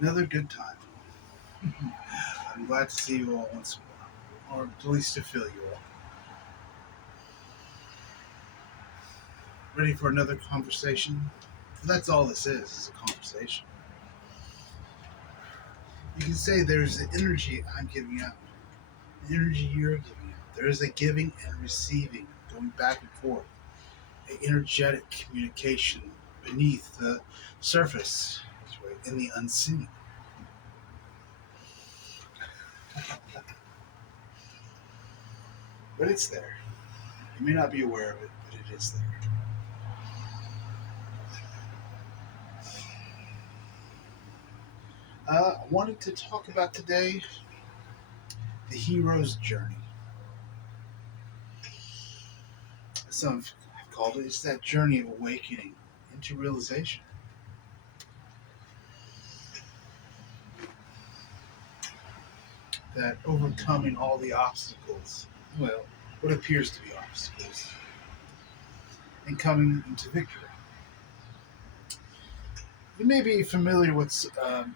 Another good time. I'm glad to see you all once more, or at least to feel you all. Ready for another conversation? That's all this is a conversation. You can say there's the energy I'm giving out, the energy you're giving out. There is a giving and receiving, going back and forth, an energetic communication beneath the surface, in the unseen. But it's there. You may not be aware of it, but it is there. I wanted to talk about today the hero's journey. Some have called it. It's that journey of awakening into realization. That overcoming all the obstacles, well, what appears to be obstacles, and coming into victory. You may be familiar with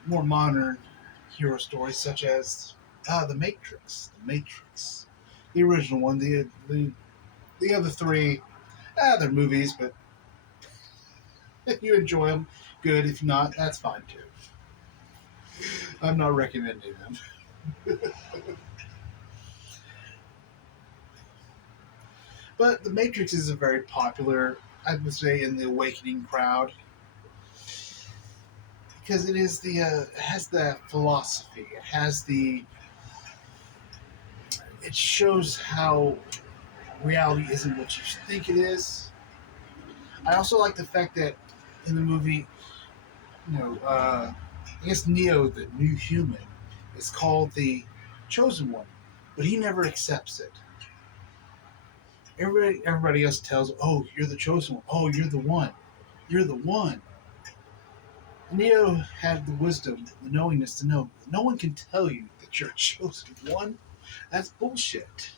more modern hero stories, such as The Matrix. The Matrix. The original one. The other three, they're movies, but if you enjoy them, good. If not, that's fine too. I'm not recommending them. But The Matrix is a very popular, I would say, in the awakening crowd because it has that philosophy. It shows how reality isn't what you think it is. I also like the fact that in the movie, I guess Neo, the new human, is called the chosen one, but he never accepts it. Everybody else tells, "Oh, you're the chosen one. Oh, you're the one. You're the one." Neo had the wisdom, the knowingness to know no one can tell you that you're a chosen one. That's bullshit.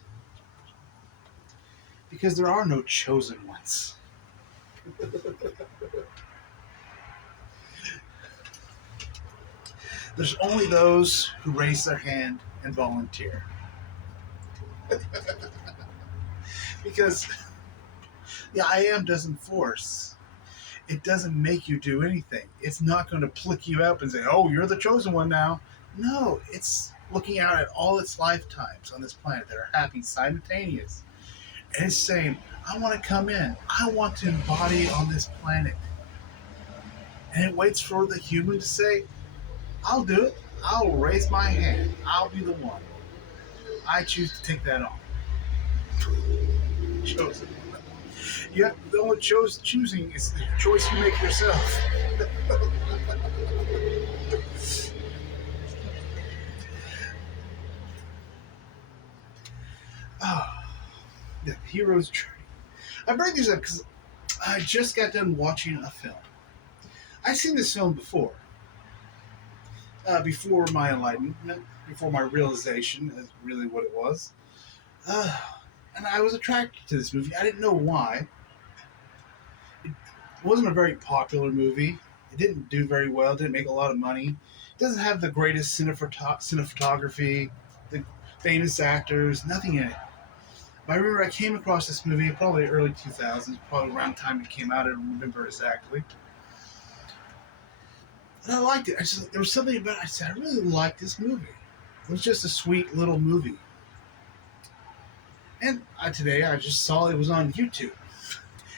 Because there are no chosen ones. There's only those who raise their hand and volunteer. Because the I am doesn't force. It doesn't make you do anything. It's not going to pluck you up and say, "Oh, you're the chosen one now." No, it's looking out at all its lifetimes on this planet that are happening simultaneous. And it's saying, "I want to come in. I want to embody on this planet." And it waits for the human to say, "I'll do it. I'll raise my hand. I'll be the one. I choose to take that on." Chosen. Yet the only choosing is the choice you make yourself. Ah, the hero's journey. I bring this up because I just got done watching a film. I've seen this film before my enlightenment, before my realization as really what it was. Uh, and I was attracted to this movie. I didn't know why. It wasn't a very popular movie. It didn't do very well. It didn't make a lot of money. It doesn't have the greatest cinematography, the famous actors, nothing in it. But I remember I came across this movie probably early 2000s, probably around the time it came out. I don't remember exactly. And I liked it. There was something about it. I said, I really like this movie. It was just a sweet little movie. And today I just saw it was on YouTube.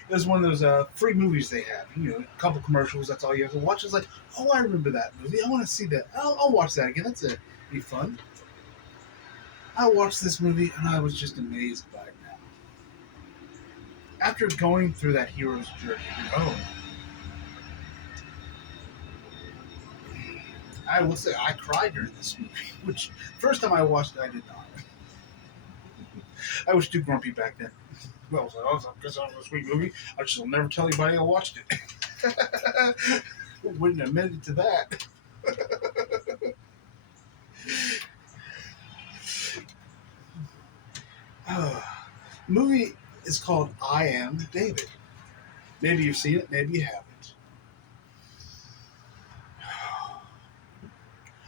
It was one of those free movies they have. A couple commercials. That's all you have to watch. It's like, oh, I remember that movie. I want to see that. I'll watch that again. Be fun. I watched this movie and I was just amazed by it now. After going through that hero's journey, I will say I cried during this movie. Which first time I watched it, I did not. I was too grumpy back then. Well, I was like, because it was a sweet movie. I just will never tell anybody I watched it. Wouldn't admit it to that. The movie is called I Am David. Maybe you've seen it, maybe you haven't.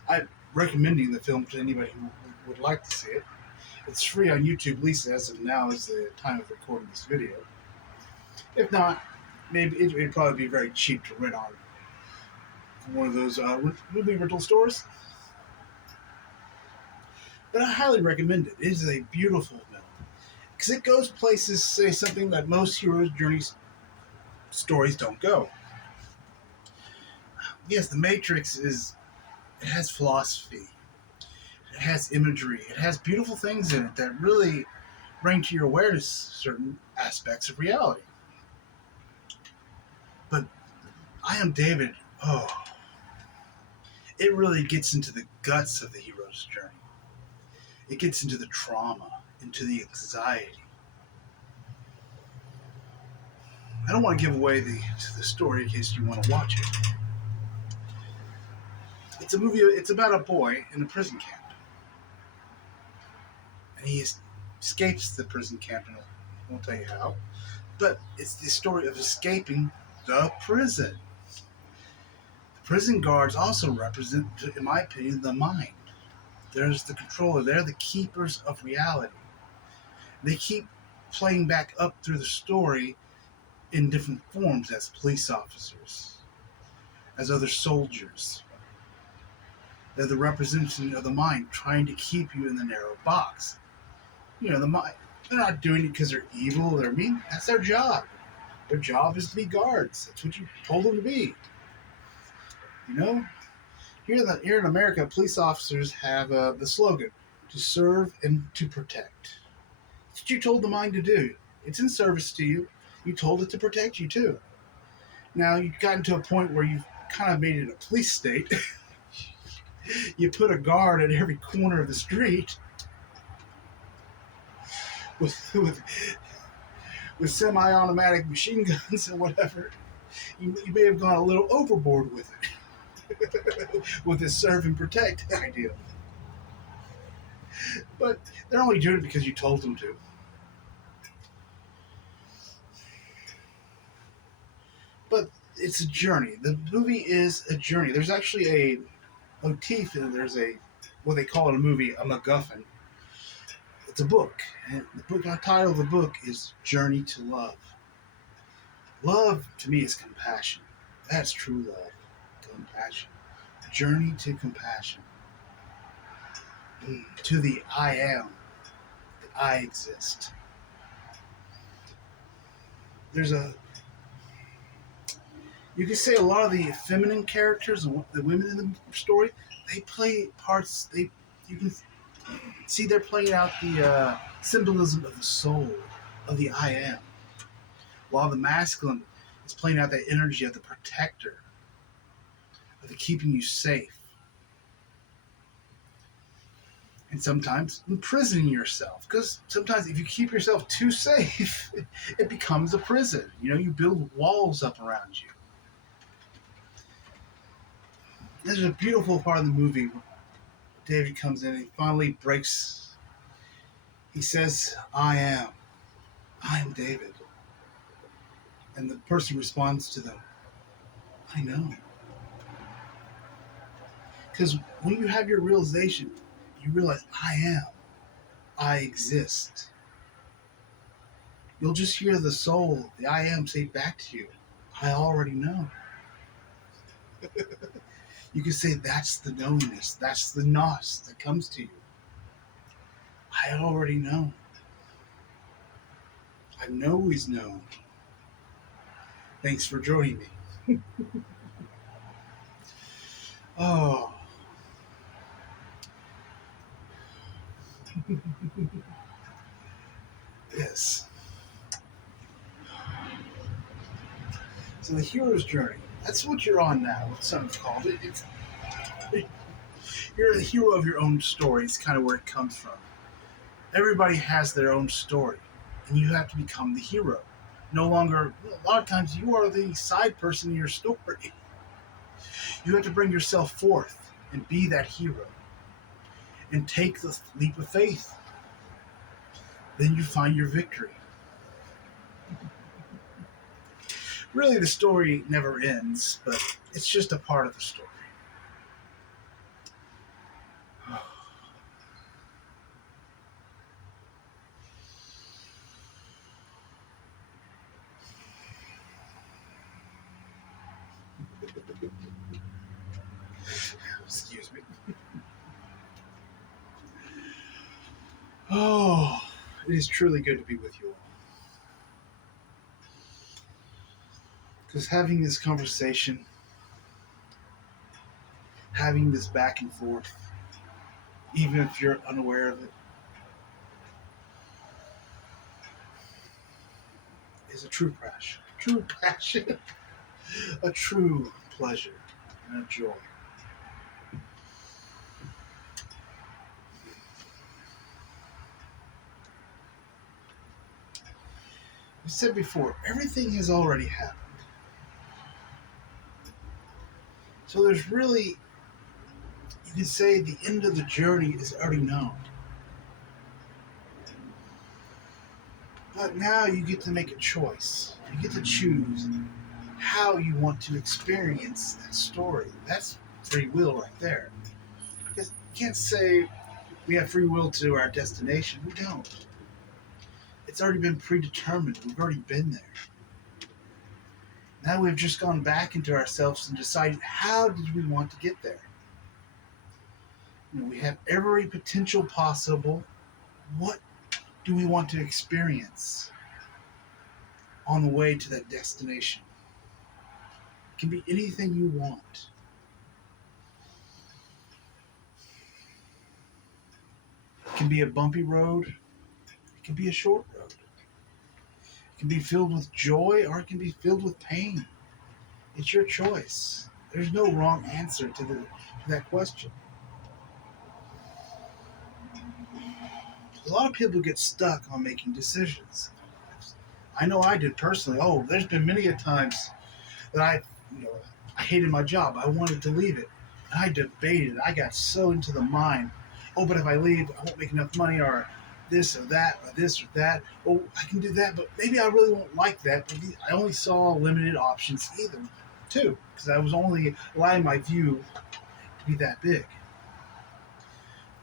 I'm recommending the film to anybody who would like to see it. It's free on YouTube, at least as of now, is the time of recording this video. If not, maybe it'd probably be very cheap to rent on from one of those movie rental stores. But I highly recommend it. It is a beautiful film because it goes places, say something that most heroes' journeys stories don't go. Yes, The Matrix is it has philosophy, it has imagery, it has beautiful things in it that really bring to your awareness certain aspects of reality. But I Am David, oh, it really gets into the guts of the hero's journey. It gets into the trauma, into the anxiety. I don't want to give away the story in case you want to watch it. It's a movie. It's about a boy in a prison camp, and he escapes the prison camp. And I won't tell you how, but it's the story of escaping the prison. The prison guards also represent, in my opinion, the mind. There's the controller. They're the keepers of reality. They keep playing back up through the story in different forms as police officers, as other soldiers. They're the representation of the mind trying to keep you in the narrow box. You know, the mind. They're not doing it because they're evil or mean. That's their job. Their job is to be guards. That's what you told them to be. You know? Here in America, police officers have the slogan, to serve and to protect. That's what you told the mind to do. It's in service to you. You told it to protect you, too. Now, you've gotten to a point where you've kind of made it a police state. You put a guard at every corner of the street with semi-automatic machine guns and whatever. You may have gone a little overboard with it, with this serve and protect idea. But they're only doing it because you told them to. But it's a journey. The movie is a journey. There's actually a motif, and there's what they call in a movie, a MacGuffin. It's a book, and the title of the book is Journey to Love. Love, to me, is compassion. That's true love. Compassion. Journey to compassion. To the I am. That I exist. You could say a lot of the feminine characters, the women in the story, they play parts, you can see they're playing out the symbolism of the soul, of the I am. While the masculine is playing out that energy of the protector, of the keeping you safe. And sometimes imprisoning yourself. Because sometimes if you keep yourself too safe, it becomes a prison. You know, you build walls up around you. There's a beautiful part of the movie where David comes in and he finally breaks. He says, I am David. And the person responds to them, I know. Because when you have your realization, you realize, I exist. You'll just hear the soul, the I am, say back to you, I already know. You can say that's the knowingness, that's the nos that comes to you. I already know. I've always known. Thanks for joining me. Oh. Yes. So the hero's journey, that's what you're on now, what some have called it. You're the hero of your own story. It's kind of where it comes from. Everybody has their own story, and you have to become the hero. No longer, a lot of times, you are the side person in your story. You have to bring yourself forth and be that hero and take the leap of faith. Then you find your victory. Really, the story never ends, but it's just a part of the story. Excuse me. Oh, it is truly good to be with you all. Because having this conversation, having this back and forth, even if you're unaware of it, is a true passion, a true pleasure, and a joy. I said before, everything has already happened. So there's really, you can say the end of the journey is already known. But now you get to make a choice. You get to choose how you want to experience that story. That's free will right there. Because you can't say we have free will to our destination. We don't. It's already been predetermined. We've already been there. Now we've just gone back into ourselves and decided how did we want to get there. We have every potential possible. What do we want to experience on the way to that destination? It can be anything you want. It can be a bumpy road. It can be a short road. It can be filled with joy or it can be filled with pain. It's your choice. There's no wrong answer to that question. A lot of people get stuck on making decisions. I know I did personally. Oh, there's been many a times that I hated my job. I wanted to leave it. And I debated. I got so into the mind. Oh, but if I leave, I won't make enough money, or this or that, or this or that. Oh, I can do that, but maybe I really won't like that. But I only saw limited options too, because I was only allowing my view to be that big.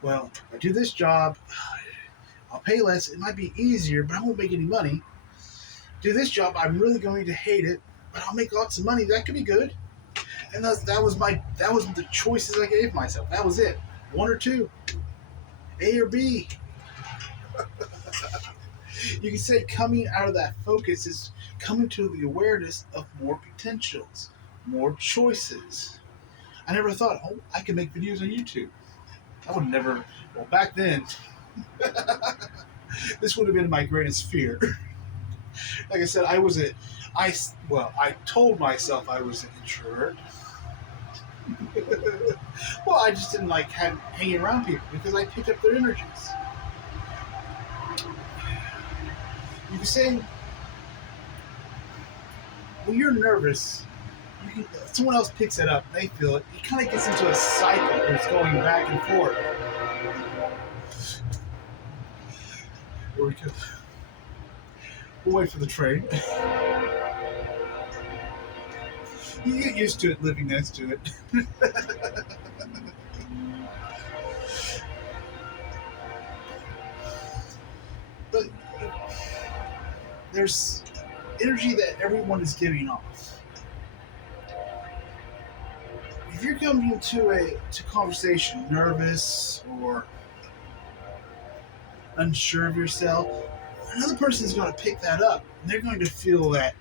Well, if I do this job, I'll pay less. It might be easier, but I won't make any money. Do this job, I'm really going to hate it, but I'll make lots of money. That could be good. And that was the choices I gave myself. That was it. One or two. A or B. You can say coming out of that focus is coming to the awareness of more potentials, more choices. I never thought, oh, I could make videos on YouTube. I would never, well, back then, this would have been my greatest fear. Like I said, I told myself I was an introvert. Well, I just didn't like hanging around people because I picked up their energies. You can say when you're nervous, someone else picks it up, they feel it. It kind of gets into a cycle where it's going back and forth. We'll wait for the train. You get used to it living next to it. But there's energy that everyone is giving off. If you're coming to conversation nervous or unsure of yourself, another person is going to pick that up and they're going to feel that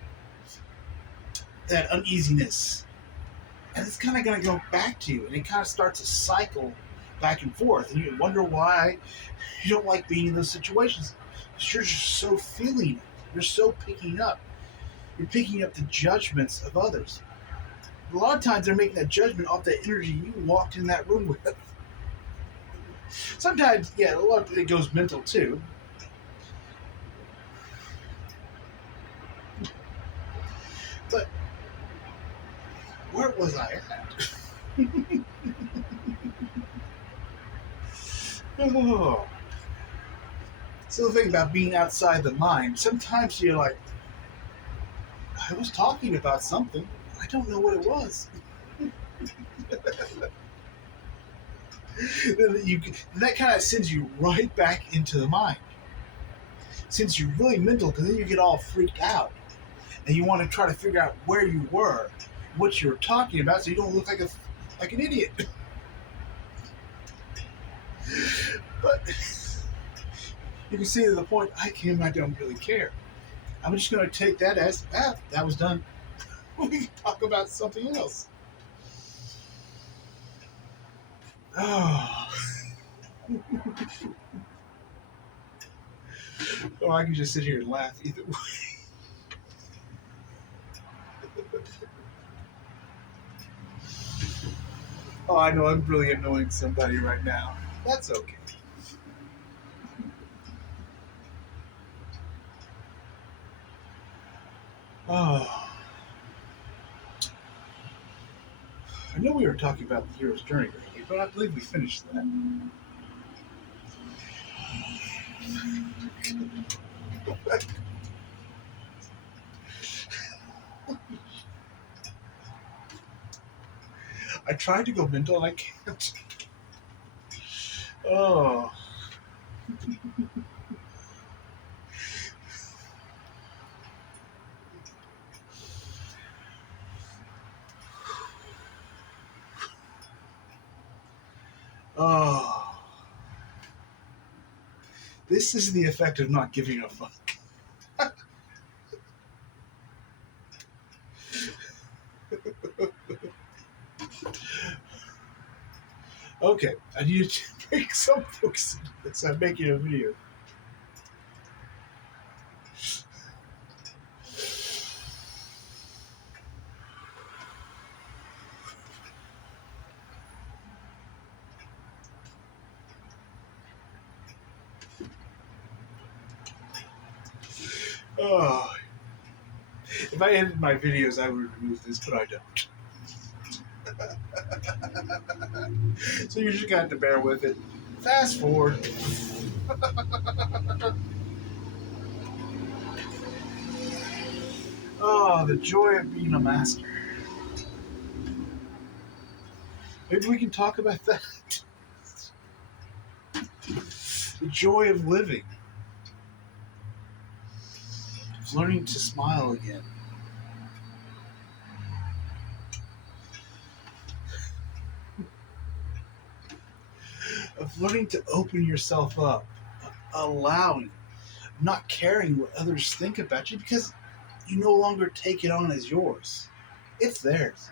uneasiness, and it's kind of going to go back to you, and it kind of starts a cycle back and forth, and you wonder why you don't like being in those situations. Because you're just so feeling it. You're so you're picking up the judgments of others. A lot of times they're making that judgment off the energy you walked in that room with. Sometimes, yeah, a lot of it goes mental too. But where was I at? Oh. So the thing about being outside the mind, sometimes you're like, I was talking about something. I don't know what it was. That kind of sends you right back into the mind. Since you're really mental, because then you get all freaked out. And you want to try to figure out where you were. what you're talking about so you don't look like an idiot. But you can see to the point I came, I don't really care. I'm just going to take that as, that was done. We can talk about something else. Oh. Or I can just sit here and laugh either way. Oh, I know I'm really annoying somebody right now. That's okay. Oh. I know we were talking about the hero's journey earlier, but I believe we finished that. I tried to go mental and I can't. Oh. Oh. This is the effect of not giving a fuck. Okay, I need to make some focus into this. I'm making a video. Oh. If I edited my videos, I would remove this, but I don't. So you're just going to have to bear with it. Fast forward. Oh, the joy of being a master. Maybe we can talk about that. The joy of living. Of learning to smile again. Of learning to open yourself up. Allowing. Not caring what others think about you because you no longer take it on as yours. It's theirs.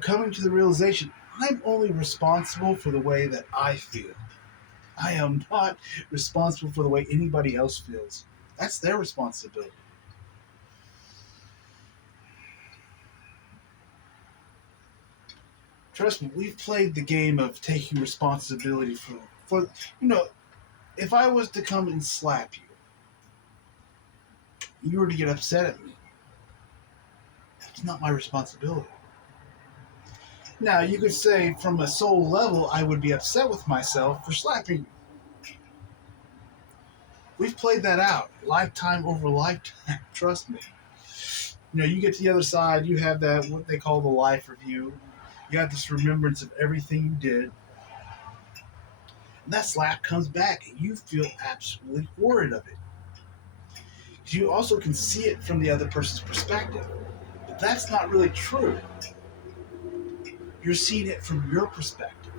Coming to the realization, I'm only responsible for the way that I feel. I am not responsible for the way anybody else feels. That's their responsibility. Trust me, we've played the game of taking responsibility for if I was to come and slap you, you were to get upset at me. It's not my responsibility. Now, you could say from a soul level, I would be upset with myself for slapping you. We've played that out, lifetime over lifetime. Trust me. You get to the other side, you have that, what they call the life review. You have this remembrance of everything you did. And that slap comes back, and you feel absolutely horrid of it. You also can see it from the other person's perspective. But that's not really true. You're seeing it from your perspective.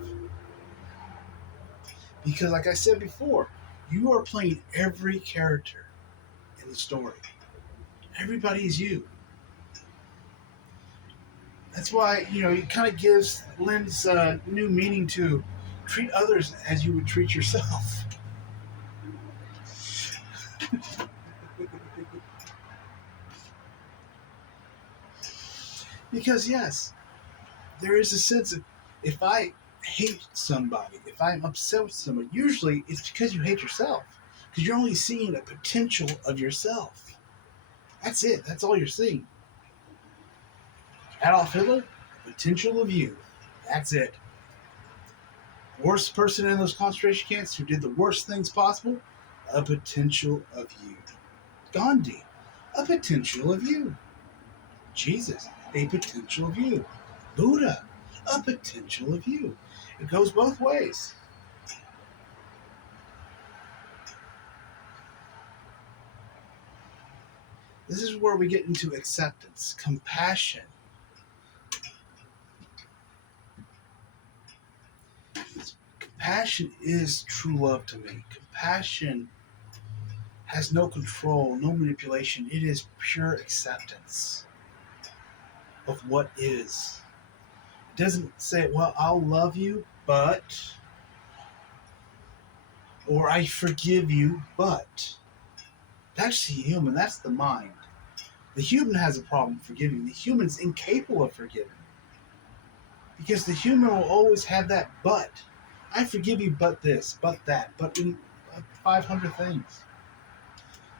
Because, like I said before, you are playing every character in the story. Everybody is you. That's why, it kind of lends new meaning to treat others as you would treat yourself. Because, yes, there is a sense of if I hate somebody, if I'm upset with somebody, usually it's because you hate yourself. Because you're only seeing a potential of yourself. That's it. That's all you're seeing. Adolf Hitler, potential of you. That's it. Worst person in those concentration camps who did the worst things possible, a potential of you. Gandhi, a potential of you. Jesus, a potential of you. Buddha, a potential of you. It goes both ways. This is where we get into acceptance, compassion. Compassion is true love to me. Compassion has no control, no manipulation. It is pure acceptance of what is. It doesn't say, well, I'll love you, but, or I forgive you, but. That's the human, that's the mind. The human has a problem forgiving. The human's incapable of forgiving. Because the human will always have that but. I forgive you, but this, but that, but in 500 things.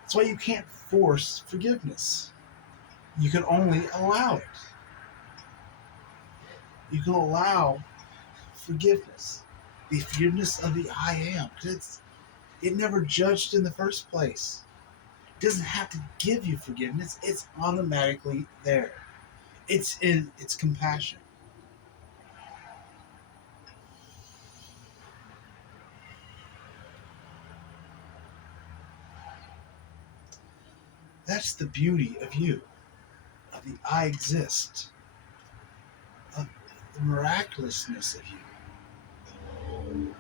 That's why you can't force forgiveness. You can only allow it. You can allow forgiveness. The forgiveness of the I am. Because it never judged in the first place. It doesn't have to give you forgiveness. It's automatically there. It's in its compassion. That's the beauty of you, of the I exist, of the miraculousness of you.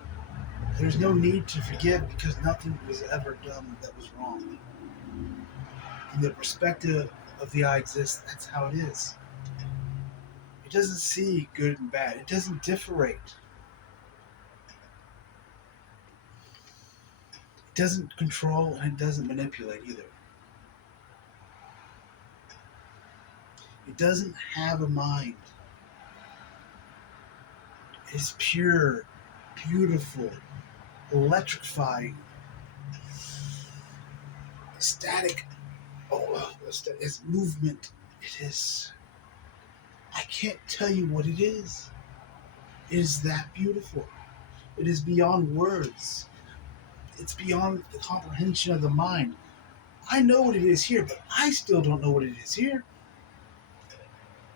There's no need to forgive because nothing was ever done that was wrong. In the perspective of the I exist, that's how it is. It doesn't see good and bad. It doesn't differentiate. It doesn't control and it doesn't manipulate either. It doesn't have a mind. It's pure, beautiful, electrifying, static. Oh, it's movement. It is. I can't tell you what it is. It is that beautiful. It is beyond words. It's beyond the comprehension of the mind. I know what it is here, but I still don't know what it is here.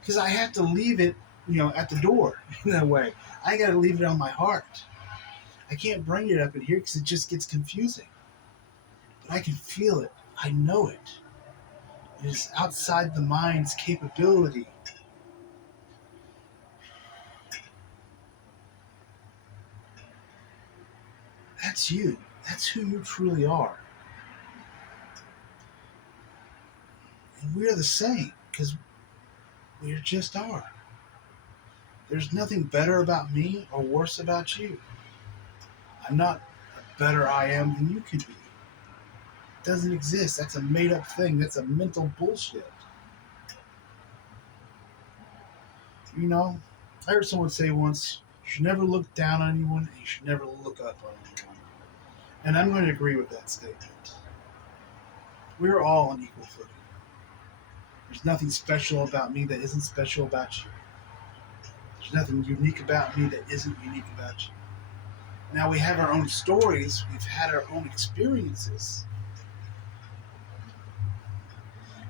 Because I have to leave it, at the door in that way. I got to leave it on my heart. I can't bring it up in here because it just gets confusing. But I can feel it. I know it. It is outside the mind's capability. That's you. That's who you truly are. And we are the same because we just are. There's nothing better about me or worse about you. I'm not a better I am than you could be. It doesn't exist. That's a made up thing. That's a mental bullshit. I heard someone say once, you should never look down on anyone and you should never look up on anyone. And I'm going to agree with that statement. We're all on equal footing. There's nothing special about me that isn't special about you. There's nothing unique about me that isn't unique about you. Now we have our own stories, we've had our own experiences.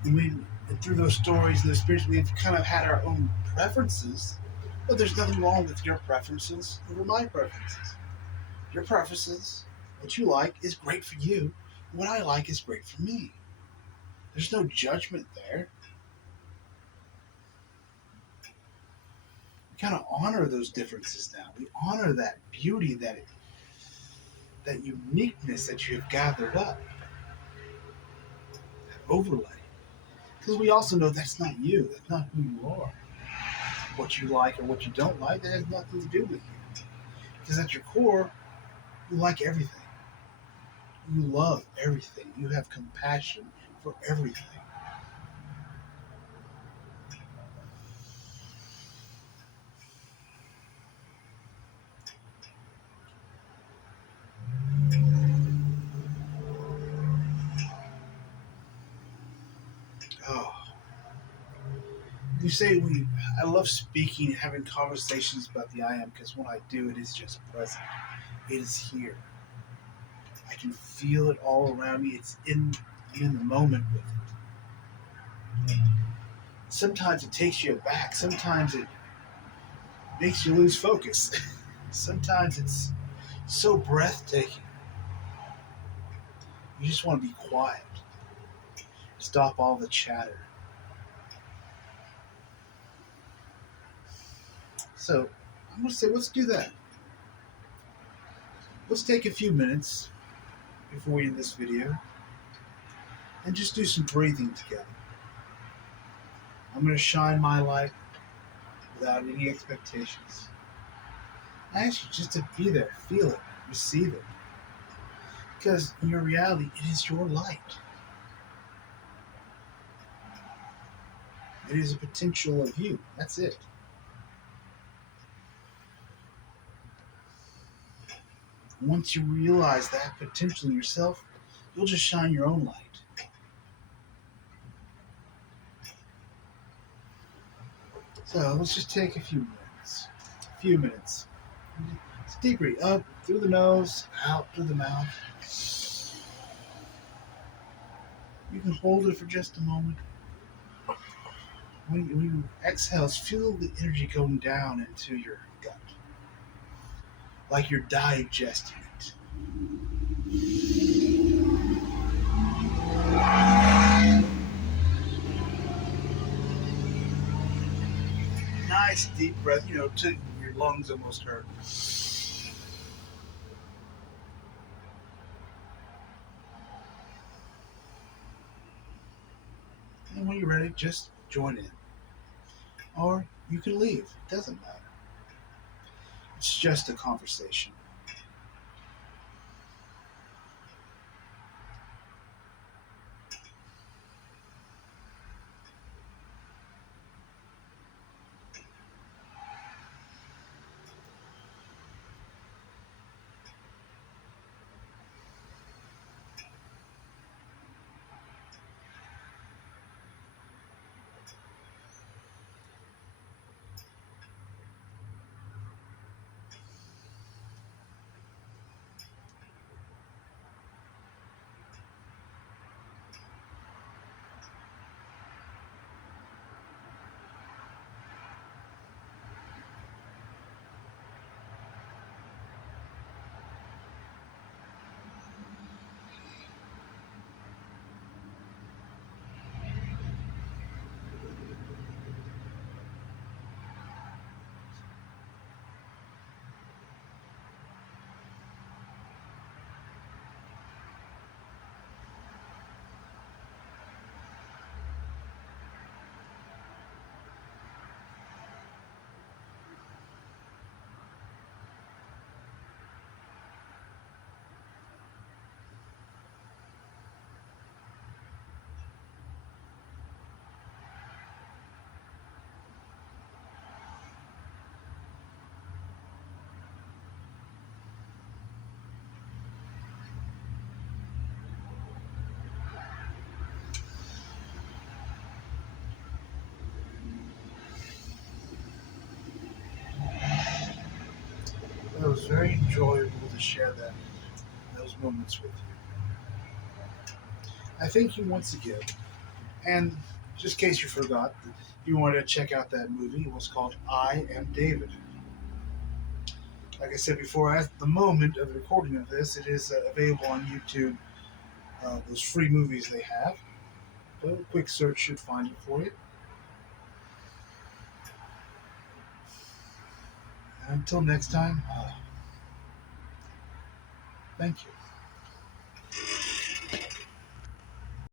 And through those stories and those experiences, we've kind of had our own preferences. But there's nothing wrong with your preferences over my preferences. Your preferences, what you like, is great for you. What I like is great for me. There's no judgment there. We kind of honor those differences now. We honor that beauty, that uniqueness that you have gathered up, that overlay. Because we also know that's not you. That's not who you are. What you like or what you don't like, that has nothing to do with you. Because at your core, you like everything. You love everything. You have compassion for everything. Oh, you say I love speaking, having conversations about the I am, because when I do, it is just present. It is here. I can feel it all around me. I'm in the moment with it. Sometimes it takes you aback. Sometimes it makes you lose focus. Sometimes it's so breathtaking. You just want to be quiet. Stop all the chatter. So I'm gonna say, let's do that. Let's take a few minutes before we end this video and just do some breathing together. I'm gonna shine my light without any expectations. I ask you just to be there, feel it, receive it. Because in your reality, it is your light. It is a potential of you. That's it. Once you realize that potential in yourself, you'll just shine your own light. So let's just take a few minutes. A few minutes. It's deep breathe up through the nose, out through the mouth. You can hold it for just a moment. When you exhale, feel the energy going down into your gut, like you're digesting it. Nice deep breath, till your lungs almost hurt. And when you're ready, just join in. Or you can leave. It doesn't matter. It's just a conversation. It was very enjoyable to share those moments with you. I thank you once again. And just in case you forgot, if you wanted to check out that movie, it was called I Am David. Like I said before, at the moment of the recording of this, it is available on YouTube. Those free movies they have. So a quick search should find it for you. And until next time, thank you.